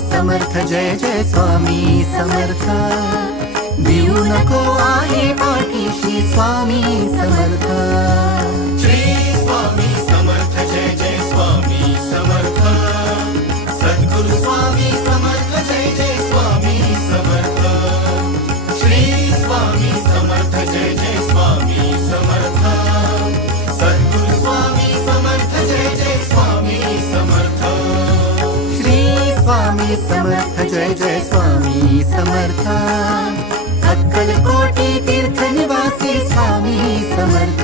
समर्थ, जय जय स्वामी समर्थ. देऊ नको आहे पाठीशी स्वामी समर्थ. श्री स्वामी समर्थ, जय जय स्वामी समर्थ. सद्गुरु स्वामी समर्थ, जय जय स्वामी समर्थ. श्री स्वामी समर्थ, जय जय स्वामी समर्थ. सद्गुरु स्वामी समर्थ, जय जय स्वामी समर्थ. श्री स्वामी समर्थ, जय जय स्वामी समर्थ. अक्कलकोटी तीर्थ निवासी स्वामी समर्थ.